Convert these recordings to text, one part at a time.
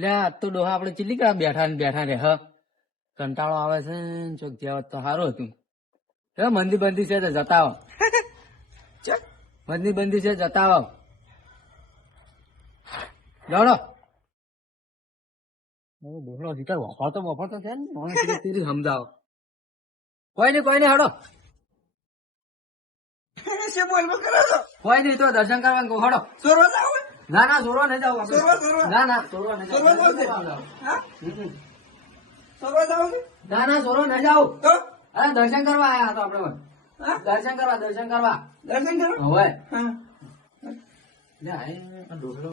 લે આજ તો ડોહા આપડે ચીલી કા બેઠા ને બેઠા રે હ કંટાળો આવે છે ને ચોક જ્યાં તો સારું હતું. હે મંદી બંદી છે તો જતા આવો. મંદી બંદી છે જતા આવો. દોડો ડોહલો જીતર વફાતો છે ને મને તીરી સમજાવો. કોઈ નહીં હડો. શું બોલવા કરો છો? કોઈ નહીં તો દર્શન કરવાનું કહો હડો. સોરવા જાવ? ના સોરવા નહીં જાવ. સોરવા. ના સોરવા નહીં સોરવા જાવ છે? હા? સોરવા જાવ છે? ના સોરવા નહીં જાવ. તો? અરે દર્શન કરવા આયા તો આપડે હા? દર્શન કરવા દર્શન કરો? હવે હા. લે આ ડોહલો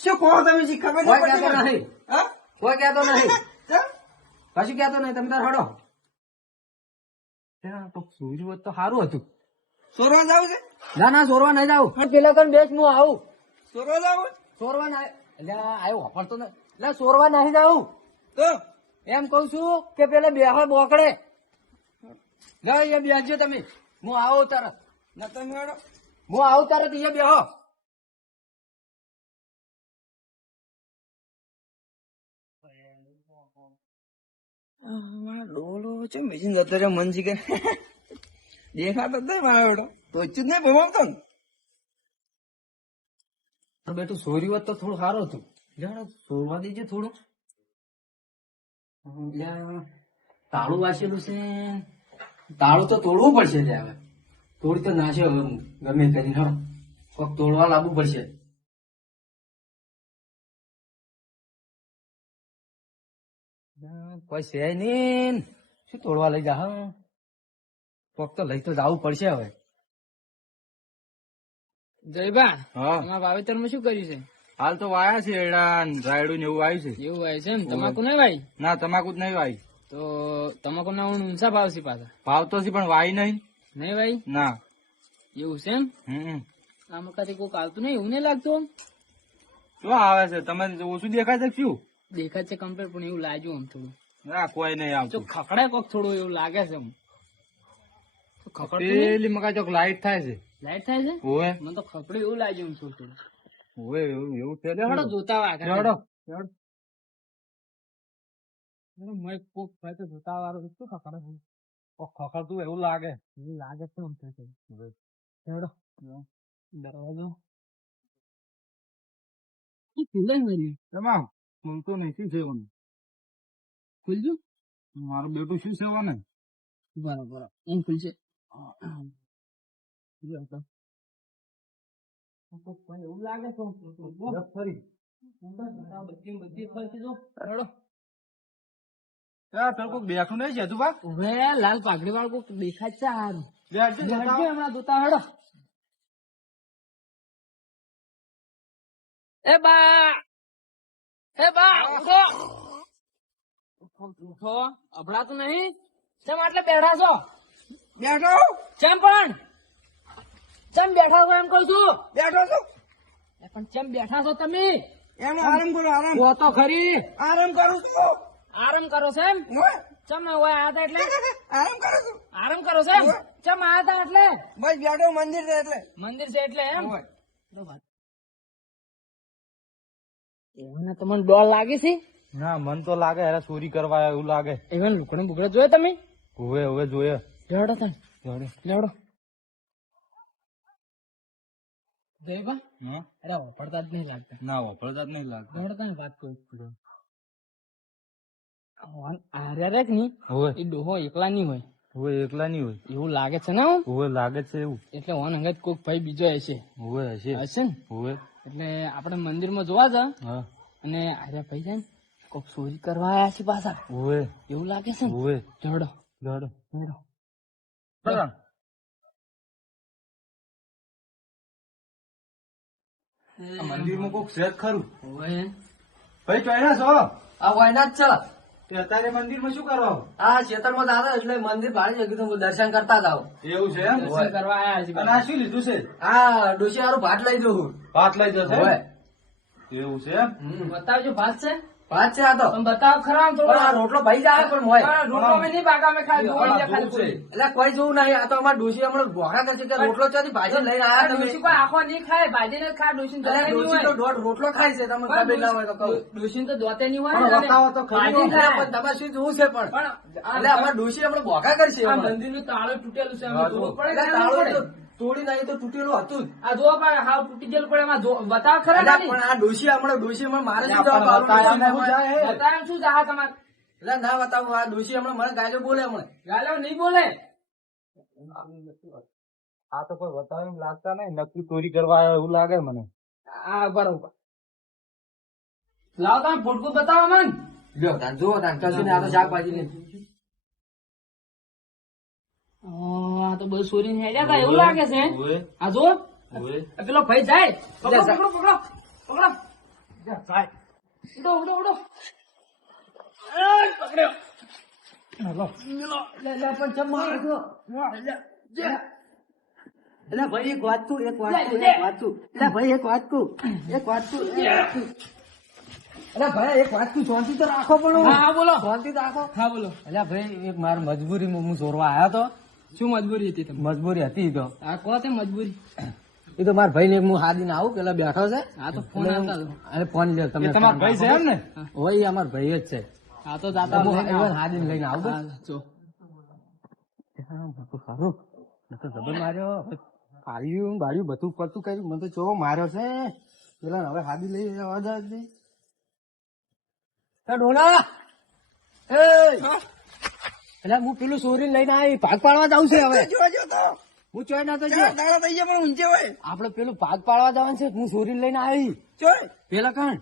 શું કહો તમે જી ખબર કોઈ નહીં કહેતો પડતી? નહીં. હા? કોઈ કહેતો નહીં. ચમ? કશું કહેતો નહીં તમે તાર હડો. ત્યાં તો સૂર્ય હોત તો સારું હતું. સોરવા જાવ છે? ના સોરવા નહીં જાવ. પેલા કણ બેસ હું આવું. સોરવા જાવ? સોરવા ના એટલે આવ્યો વાપરતો ને એટલે સોરવા નહીં જાવ. તો? એમ કઉ છું કે પેલા બેહો બોકડે લે એ બેસજો તમે. હું આવું તરત. ના તમે હેડો. હું આવું તરત એ બેહો. મારો ડોલો છે મેચિંગ જતો રહ્યો મન શીખે દેખાતો જ નહીં મારો બેટો તો જ નહીં ભમાવતો ને બેટું સોરી હોત તો થોડું સારું હતું. લે સોરવા દેજે થોડું. તાળું વાંચેલું છે. તાળું તો તોડવું પડશે ત્યાં હવે. તોડી તો નાશે હવે હું ગમે કરીને હો કોક તોડવા લાવવું પડશે. કોઈ છે નહીં શું તોડવા લઈ જા. કોક તો લઈ તો જવું પડશે હવે. જયબા હા તમારા વાવેતરમાં શું કર્યું છે? હાલ તો વાયા છે એડા રાયડું ને એવું આવ્યું છે. એવું વાય છે ને તમાકુ નહીં વાય? ના તમાકુ જ નહીં વાય. તો તમાકુ ના ઊંચા ભાવ છે પાછા? ભાવ તો છે પણ વાય નહીં. નહીં વાય? ના એવું છે એમ? આ વખતે કોઈક આવતું નહીં એવું નહીં લાગતું? શું આવે છે તમે ઓછું દેખાય છે શું? દેખાય છે કમ્પ્લેટ પણ એવું લાગ્યું આમ થોડું. ના કોઈ નહીં જો આવતું. ખકડે કોક થોડું એવું લાગે છે આમ. ખકડતું પેલી મકા ચોક લાઈટ થાય છે. લાઈટ થાય છે? ઓવે મને તો ખકડું એવું લાગ્યું આમ થોડું. ઓવે એવું છે. હડો જોતા વાગે હેડો. કોક ભાઈ તો જોતા વાળો શું ખકડે છે? ખખડતું એવું લાગે. એવું લાગે છે આમ થોડું. હેડો દરવાજો ખુલે નહીં. એમાં ખુલતું નહીં શું છે ખુલજો. મારું બેટું શું સેવા ને બરાબર એમ ખુલશે. એવું લાગે છે ફરી બધી ફરતી જો. હેડો કોઈક બેઠું નહીં છે તું બા. હવે લાલ પાઘડી વાળો કોક દેખાય છે સારું. બેઠજો, બેઠજો, જતા હમણાં જોતા હેડો. એ બા ઉઠો. ઉઠો અભડાતું નહીં. ચમ આટલે બેઠા છો? બેઠો ચમ પણ ચમ બેઠા છો એમ કઉ છું. બેઠો છો એ પણ ચમ બેઠા છો તમે? એનો આરામ કરો આરામ ઓ તો ખરી. આરામ કરું છું આરામ કરો છો એમ? ઓય, ચમ ના હોય આયા તા એટલે આરામ કરું છું આરામ કરો છો એમ? ચમ આયા તા એટલે બસ બેઠો મંદિર છે એટલે મંદિર છે એટલે એમ? ઓય. એમને તમને ડોર લાગે છે? ના મન તો લાગે યાર ચોરી કરવા એવું લાગે. એવા લુકડે બુકડે જોયે તમે? હવે જોઈએ. લેવડો તને લેવડો. દેવા હા અરે વાપરતા જ નહીં લાગતા. ના વાપરતા જ નહીં લાગતું. લેવડો તને વાત કહું. આર્યા રે ની હવે એ ડોહો એકલા નહીં હોય. હવે એકલા નહીં હોય. એવું લાગે છે ને આમ? હવે લાગે છે એવું. એટલે ઓન અંગત કોઈક ભાઈ બીજો હશે. હવે હશે. હશે ને? હવે એટલે આપણે મંદિરમાં જોવા જા હા અને આર્યા ભાઈ છે ને કોઈક ચોરી કરવા આયા છે પાછા. હવે એવું લાગે છે ને? હવે લેવડો લડો. લેવડો. મંદિરમાં કોક છે જ ખરું. ઓય ભાઈ ચોયના છો? આ વાયના જ છે. તે અત્યારે મંદિરમાં શું કરો? આ ખેતરમાં દાદો એટલે મંદિર ભાડી જગ્યું તો દર્શન કરતા જાવ. એવું છે એમ? દર્શન કરવા આયા છે. અને આ શું લીધું છે? આ ડોશી હારું ભાત લઈ દઉં. ભાત લઈ જશે એમ? ઓય. એવું છે એમ? બતાવજો ભાત છે. વાત છે આ તો. તમે બતાવો ખરા આમ થોડો. પણ આ રોટલો ભાઈ જાય પણ મોય. પણ રોટલો અમે નહીં પાકા, અમે ખાલી જોઈ લે ખાલી પૂરી. એટલે કોઈ જોવું નહીં. આ તો અમારા ડોશી હમણાં ભોગા કરશે કે રોટલો ચોથી ભાજી લઈને આ આયા તમે. ડોશી કોઈ આખો નહીં ખાય, ભાજી ને ખાય, ડોશી અરે ડોશી તો દોઢ રોટલો ખાય છે, તમે ખબર ના હોય તો કહું. ડોશી તો દોતે નહીં હોય પણ ને. બતાવો તો ખરી. ભાજી ખાય. પણ તમારે શું જોવું છે પણ. પણ એટલે અમારા ડોશી હમણાં ભોગા કરશે આ હમણાં. મંદિરનું તાળું તૂટેલું છે, અમે હા, જોવું પડે એટલે કે ના તાળું પડે? તો તોડી નાખી તો તૂટેલું હતું જ. આ જો પણ હાવ તૂટી ગયેલું પડે, એમાં બતાવ ખરા એટલે ખાલી. પણ આ ડોશી હમણાં મારે શું પણ જવાબ આપવાનો? બતાવ્યામાં શું જાય? બતાવ્યામાં શું જાહે તમારે? એટલે ના બતાવું. આ ડોશી હમણાં મને ગાજો બોલે હમણાં. ગાલો નહીં બોલે. આ તો કોઈ બતાવે એમ લાગતા નહીં, નક્કી ચોરી કરવા આવ્યા એવું લાગે મને. આ બરોબર. લાવો તમે ફોટકો બતાવો મને. લ્યો તાન જુઓ તાન કશું નહીં. આ તો શાકભાજી ને આ તો બધું સોરીને હેડ્યા હતા એવું લાગે છે. આ જો આ પેલો ભાઈ જાય. પકડો પકડો પકડો પકડો. ઉડો ઉડો ઉડો. એ, પકડ્યો. લે પણ ચમ મારો છો? એટલે ભાઈ એક વાત કહું. એટલે ભાઈ એક વાત કહું. એટલે ભાઈ એક વાત કહું. શાંતિ તો રાખો પણ. હા હા બોલો. શાંતિ તો રાખો. હા બોલો. એટલે ભાઈ એક મારી મજબૂરીમાં હું ચોરવા આવ્યો તો. શું મજબૂરી હતી તમને? મજબૂરી હતી તો. આ કહો તે મજબૂરી. એ તો મારા ભાઈ ને હું હાદીને આવું પેલા બેઠો છે. આ તો ફોન આવતા હતો. અરે ફોન લ્યો તમે. તમારા ભાઈ છે એમ ને? હોય અમારા ભાઈ જ છે. આ તો દાદા હું લઈને આવો. હાદીને લઈને આવું. હા, જો. સારું તો જબર માર્યો. પાડ્યું બાળ્યું બધું પડતું કર્યું. મને તો ચોવો માર્યો છે. પેલા હવે હાદી લઈ જવા દે. ડોલા એટલે હું પેલું ચોરી લઈને આવી ભાગ પાડવા જાઉં છે હવે. હું ચોય ના તો જો આપડે પેલું ભાગ પાડવા જવાનું છે. હું ચોરી લઈને આવી પેલા કણ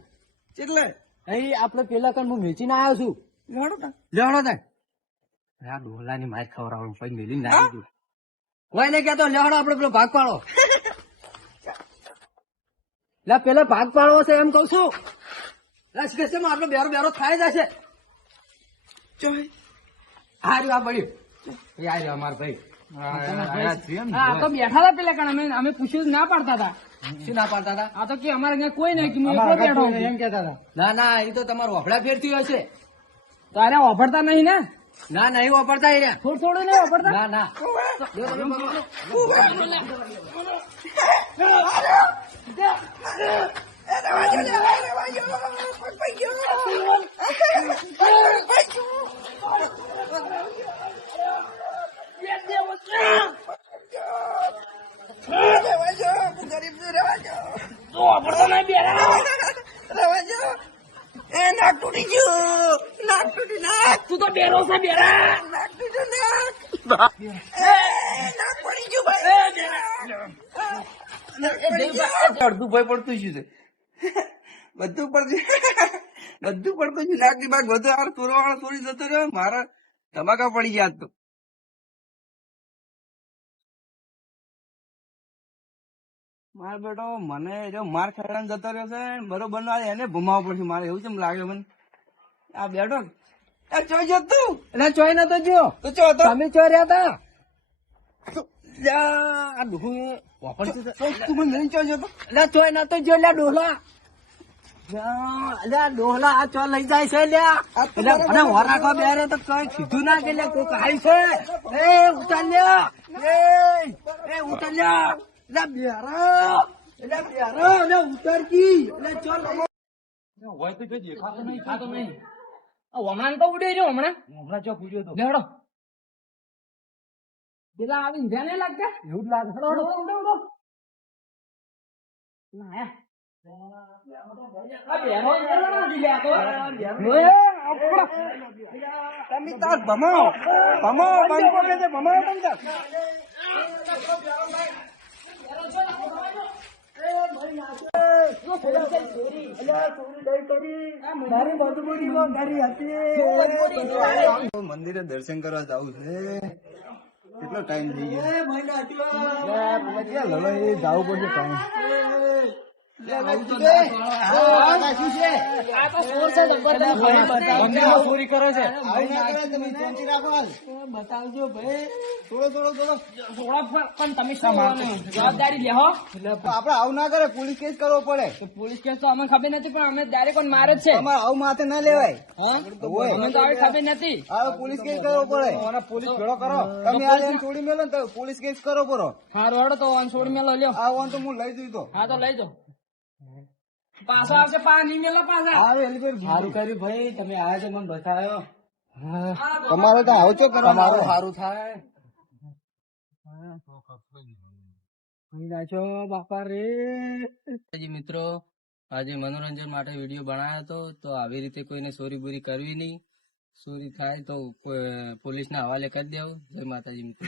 અહીં આપડે પેલા કણ હું વેચીને આવ્યો છું. લેવડો થાય આ ડોલા ની માર ખવડાવવાનું પછી મેલી નાખી દઉં. કોઈ ને કેતો લેવડો આપડે પેલો ભાગ પાડો. લે પેલો ભાગ પાડવો છે એમ કઉ છું. આપડે બેરો બેરો થાય જશે. આ રહ્યું આ પડ્યું. એ આ રહ્યો અમાર ભાઈ. હા આ તો બેઠા હતા પેલા કણ અમે પૂછ્યું તો ના પાડતા હતા. શું ના પાડતા હતા? આ તો કે અમારે અહીંયા કોઈ નહીં કે હું એકલો બેઠો છું. એમ કેતા હતા. ના ના એ તો તમારું વફડા ફેરથી હશે. તારે વાપરતા નહીં ને? ના નહીં વાપરતા એ રહ્યા. થોડું થોડું નહીં વાપરતા? ના ના તું તો બેરો છે બેરા. અડધું ભય પડતું શું છે? બધું પડતું છે. નાકની બાગ બધું આ ચોરવાળો ચોરી જતો રહ્યો. મારા ધમાકા પડી ગયા આજ તો. મારો બેટો મને જો માર ખાઈને જતો રહ્યો છે. બરોબર ના એને ભમાવવો પડશે મારે. એવું કેમ લાગે મને? આ બેટો ચોઈ જતો તું. એટલે ચોય નતો જો. તો ચો હતો તમે ચોય રહ્યા હતા. આ ડોહું વાપરતું છે. તું મને નહીં ચોઈ જતો. એટલે ચોય નતો જો. લ્યા ડોહલા અલ્યા ડોહલા આ ચો લઈ જાય છે. લ્યા એટલે મને વરાખો બેરે તો કઈ કીધું ના કે લ્યા કોક આવી છે. એ ઉતાર લ્યા. એ ઉતાર લ્યા. એટલે બેરા એટલે ઉતાર કી. એટલે ચો હોય તો જોજે. ખાતો નહીં ખાતો નહીં. આ હમણાં તો ઉડે રહ્યો હમણાં. હમણાં ચો પૂછ્યો તો લેવડો. પેલા આવી ઊંધા નહીં લાગતા? એવું જ લાગે. ઉડો, ઉડો, ઉડો, ઉડો. ના, આયા. આ બેરો ઉતરવાનો નથી લે આ તો. એ, આ પકડો. તમે તાર ભમાવો બંકો કે છે ભમાવો તમે તાર. મંદિરે દર્શન કરવા જવું છે. કેટલો ટાઈમ થઈ ગયો? જવું પડશે ટાઈમ. આ તો ચોર છે જબરદસ્ત. મંદિરમાં ચોરી કરે છે. બતાવજો ભાઈ. થોડા પણ તમે શું જવાબદારી લે હો. આપડે આવું ના કરે, પોલીસ કેસ કરવો પડે. તો પોલીસ કેસ તો અમને ખબર નથી, પણ અમે ડાયરેક્ટ કોણ મારે જ છે. અમારે આવું માથે ના લેવાય. હા? હોય. અમને તો આવી ખબર નથી. હવે પોલીસ કેસ કરવો પડે. પોલીસ ભેળો કરો. તમે આ લઈને છોડી મેલો ને તો પોલીસ કેસ કરો પડો. હા રોડ તો છોડી મેલો લ્યો. આ વન તો હું લઈ જઈ તો. હા તો લઈ જાઓ. પાછા આવશે પાણી મેલો પાછા. સારું કર્યું ભાઈ, તમે આયા છે, મને બતાવ્યો. તમારે તો આવો છો કરો. તમારું સારું થાય. બાપા રે મિત્રો, આજે મનોરંજન માટે વિડીયો બનાવ્યો હતો. તો આવી રીતે કોઈને ચોરી બોરી કરવી નહીં. ચોરી થાય તો પોલીસ ના હવાલે કરી દેવું. જય માતાજી મિત્રો.